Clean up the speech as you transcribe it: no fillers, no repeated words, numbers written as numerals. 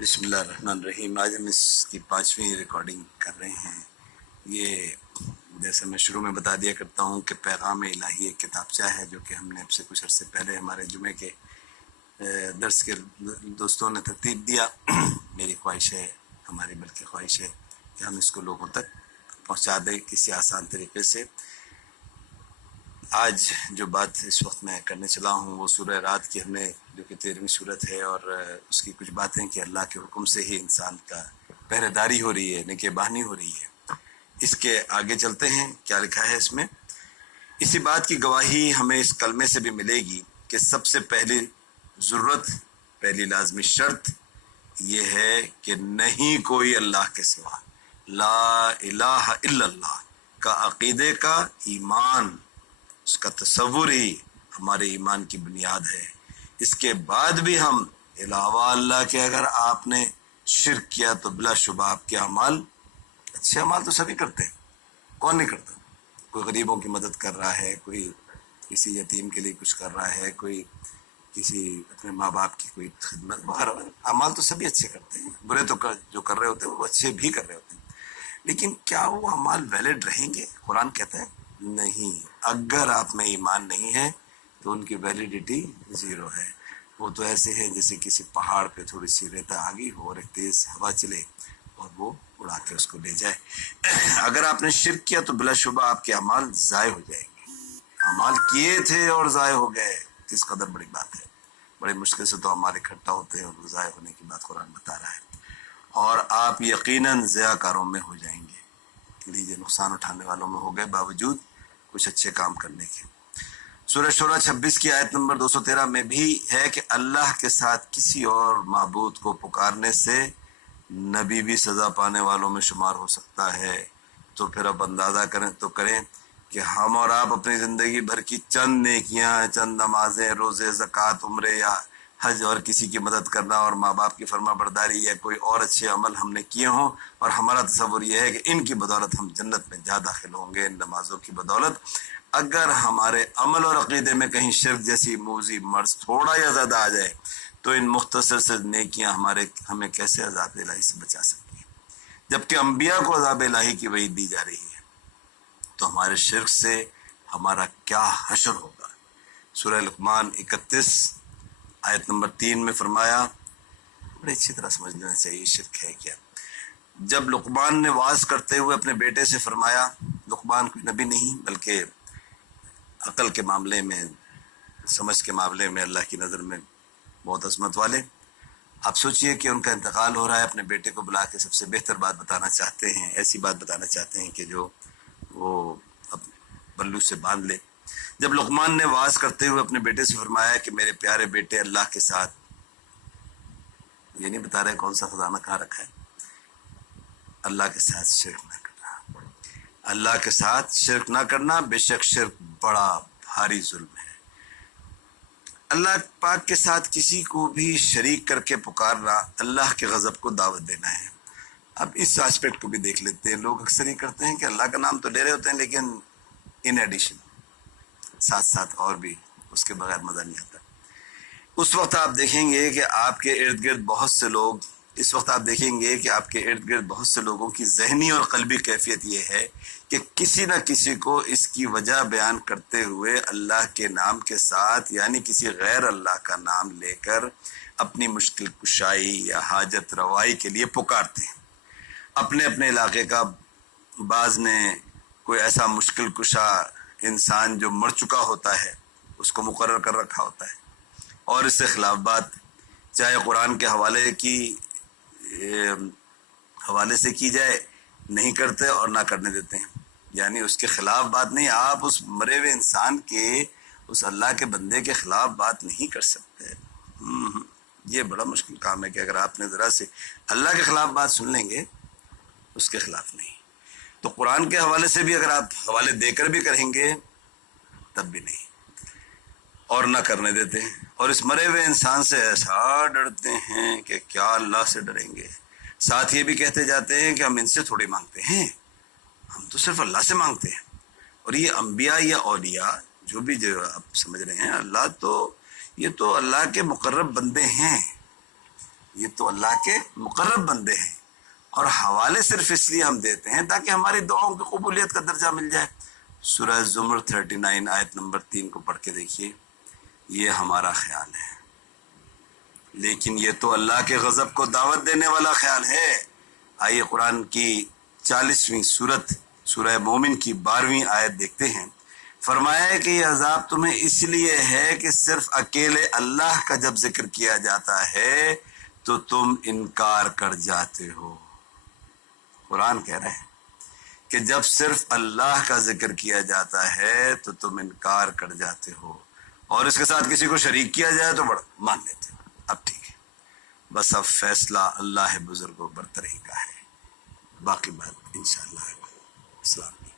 بسم اللہ الرحمن الرحیم۔ آج ہم اس کی 5ویں ریکارڈنگ کر رہے ہیں۔ یہ جیسے میں شروع میں بتا دیا کرتا ہوں کہ پیغام الہی ایک کتابچہ ہے جو کہ ہم نے اب سے کچھ عرصے پہلے ہمارے جمعے کے درس کے دوستوں نے ترتیب دیا۔ میری خواہش ہے، ہماری بلکہ خواہش ہے کہ ہم اس کو لوگوں تک پہنچا دیں کسی آسان طریقے سے۔ آج جو بات اس وقت میں کرنے چلا ہوں وہ سورہ رات کی، ہم نے جو کہ 13ویں صورت ہے، اور اس کی کچھ باتیں کہ اللہ کے حکم سے ہی انسان کا پہرے داری ہو رہی ہے، نگہبانی ہو رہی ہے۔ اس کے آگے چلتے ہیں، کیا لکھا ہے اس میں۔ اسی بات کی گواہی ہمیں اس کلمے سے بھی ملے گی کہ سب سے پہلی ضرورت، پہلی لازمی شرط یہ ہے کہ نہیں کوئی اللہ کے سوا، لا الہ الا اللہ کا عقیدے کا ایمان، اس کا تصور ہی ہمارے ایمان کی بنیاد ہے۔ اس کے بعد بھی ہم علاوہ اللہ کے اگر آپ نے شرک کیا تو بلا شبہ آپ کے اعمال، اچھے اعمال تو سبھی کرتے ہیں، کون نہیں کرتا؟ کوئی غریبوں کی مدد کر رہا ہے، کوئی کسی یتیم کے لیے کچھ کر رہا ہے، کوئی کسی اپنے ماں باپ کی کوئی خدمت وغیرہ، اعمال تو سبھی اچھے کرتے ہیں۔ برے تو جو کر رہے ہوتے ہیں وہ اچھے بھی کر رہے ہوتے ہیں، لیکن کیا وہ اعمال ویلڈ رہیں گے؟ قرآن کہتا ہے نہیں، اگر آپ میں ایمان نہیں ہے تو ان کی ویلیڈیٹی زیرو ہے۔ وہ تو ایسے ہیں جیسے کسی پہاڑ پہ تھوڑی سی ریتا آ گئی ہو اور ایک تیز ہوا چلے اور وہ اڑا کے اس کو لے جائے۔ اگر آپ نے شرک کیا تو بلا شبہ آپ کے اعمال ضائع ہو جائیں گے۔ اعمال کیے تھے اور ضائع ہو گئے، کس قدر بڑی بات ہے۔ بڑے مشکل سے تو اعمال اکٹھا ہوتے ہیں اور وہ ضائع ہونے کی بات قرآن بتا رہا ہے، اور آپ یقیناً ضیاء کاروں میں ہو جائیں گے۔ لیجیے، نقصان اٹھانے والوں میں ہو گئے باوجود کچھ اچھے کام کرنے کے۔ سورہ شورى 26 کی آیت نمبر 213 میں بھی ہے کہ اللہ کے ساتھ کسی اور معبود کو پکارنے سے نبی بھی سزا پانے والوں میں شمار ہو سکتا ہے۔ تو پھر اب اندازہ کریں کہ ہم اور آپ اپنی زندگی بھر کی چند نیکیاں، چند نمازیں، روزے، زکوٰۃ، عمرے یا حج، اور کسی کی مدد کرنا اور ماں باپ کی فرما برداری یا کوئی اور اچھے عمل ہم نے کیے ہوں، اور ہمارا تصور یہ ہے کہ ان کی بدولت ہم جنت میں جا داخل ہوں گے، ان نمازوں کی بدولت۔ اگر ہمارے عمل اور عقیدے میں کہیں شرک جیسی موذی مرض تھوڑا یا زیادہ آ جائے تو ان مختصر سے نیکیاں ہمیں کیسے عذاب الہی سے بچا سکتی ہیں؟ جبکہ انبیاء کو عذاب الہی کی وعید دی جا رہی ہے، تو ہمارے شرک سے ہمارا کیا حشر ہوگا؟ سورہ لقمان 31 آیت نمبر 3 میں فرمایا، بڑی اچھی طرح سمجھ لینا چاہیے شرک ہے کیا۔ جب لقمان نے وعظ کرتے ہوئے اپنے بیٹے سے فرمایا، لقمان کوئی نبی نہیں بلکہ عقل کے معاملے میں، سمجھ کے معاملے میں اللہ کی نظر میں بہت عظمت والے، آپ سوچئے کہ ان کا انتقال ہو رہا ہے، اپنے بیٹے کو بلا کے سب سے بہتر بات بتانا چاہتے ہیں، ایسی بات بتانا چاہتے ہیں کہ جو وہ اب بلو سے باندھ لے۔ جب لقمان نے وعظ کرتے ہوئے اپنے بیٹے سے فرمایا کہ میرے پیارے بیٹے، اللہ کے ساتھ، یہ نہیں بتا رہے کون سا خزانہ کہاں رکھا ہے، اللہ کے ساتھ شرک نہ کرنا، اللہ کے ساتھ شرک نہ کرنا، بے شک شرک بڑا بھاری ظلم ہے۔ اللہ پاک کے ساتھ کسی کو بھی شریک کر کے پکارنا اللہ کے غضب کو دعوت دینا ہے۔ اب اس آسپیکٹ کو بھی دیکھ لیتے ہیں، لوگ اکثر ہی کرتے ہیں کہ اللہ کا نام تو لے رہے ہوتے ہیں لیکن ان ایڈیشن ساتھ ساتھ اور بھی اس کے بغیر مزہ نہیں آتا۔ اس وقت آپ دیکھیں گے کہ آپ کے ارد گرد بہت سے لوگوں کی ذہنی اور قلبی کیفیت یہ ہے کہ کسی نہ کسی کو اس کی وجہ بیان کرتے ہوئے اللہ کے نام کے ساتھ، یعنی کسی غیر اللہ کا نام لے کر اپنی مشکل کشائی یا حاجت روائی کے لیے پکارتے ہیں۔ اپنے علاقے کا بعض نے کوئی ایسا مشکل کشا انسان جو مر چکا ہوتا ہے اس کو مقرر کر رکھا ہوتا ہے، اور اس سے خلاف بات چاہے قرآن کے حوالے سے کی جائے نہیں کرتے اور نہ کرنے دیتے ہیں، یعنی اس کے خلاف بات نہیں، آپ اس مرے ہوئے انسان کے، اس اللہ کے بندے کے خلاف بات نہیں کر سکتے۔ یہ بڑا مشکل کام ہے کہ اگر آپ نے ذرا سے اللہ کے خلاف بات سن لیں گے، اس کے خلاف نہیں، تو قرآن کے حوالے سے بھی اگر آپ حوالے دے کر بھی کریں گے تب بھی نہیں، اور نہ کرنے دیتے ہیں، اور اس مرے ہوئے انسان سے ایسا ڈرتے ہیں کہ کیا اللہ سے ڈریں گے۔ ساتھ یہ بھی کہتے جاتے ہیں کہ ہم ان سے تھوڑی مانگتے ہیں، ہم تو صرف اللہ سے مانگتے ہیں۔ اور یہ انبیاء یا اولیاء جو آپ سمجھ رہے ہیں، اللہ تو یہ تو اللہ کے مقرب بندے ہیں، یہ تو اللہ کے مقرب بندے ہیں، اور حوالے صرف اس لیے ہم دیتے ہیں تاکہ ہماری دعاؤں کی قبولیت کا درجہ مل جائے۔ سورہ زمر 39 آیت نمبر 3 کو پڑھ کے دیکھیے، یہ ہمارا خیال ہے، لیکن یہ تو اللہ کے غضب کو دعوت دینے والا خیال ہے۔ آئیے قرآن کی 40ویں سورت سورہ مومن کی 12ویں آیت دیکھتے ہیں۔ فرمایا ہے کہ یہ عذاب تمہیں اس لیے ہے کہ صرف اکیلے اللہ کا جب ذکر کیا جاتا ہے تو تم انکار کر جاتے ہو۔ قرآن کہہ رہے ہیں کہ جب صرف اللہ کا ذکر کیا جاتا ہے تو تم انکار کر جاتے ہو، اور اس کے ساتھ کسی کو شریک کیا جائے تو بڑا مان لیتے ہو۔ اب ٹھیک ہے، بس اب فیصلہ اللہ بزرگ و برترین کا ہے، باقی بات انشاءاللہ۔ السلام علیکم۔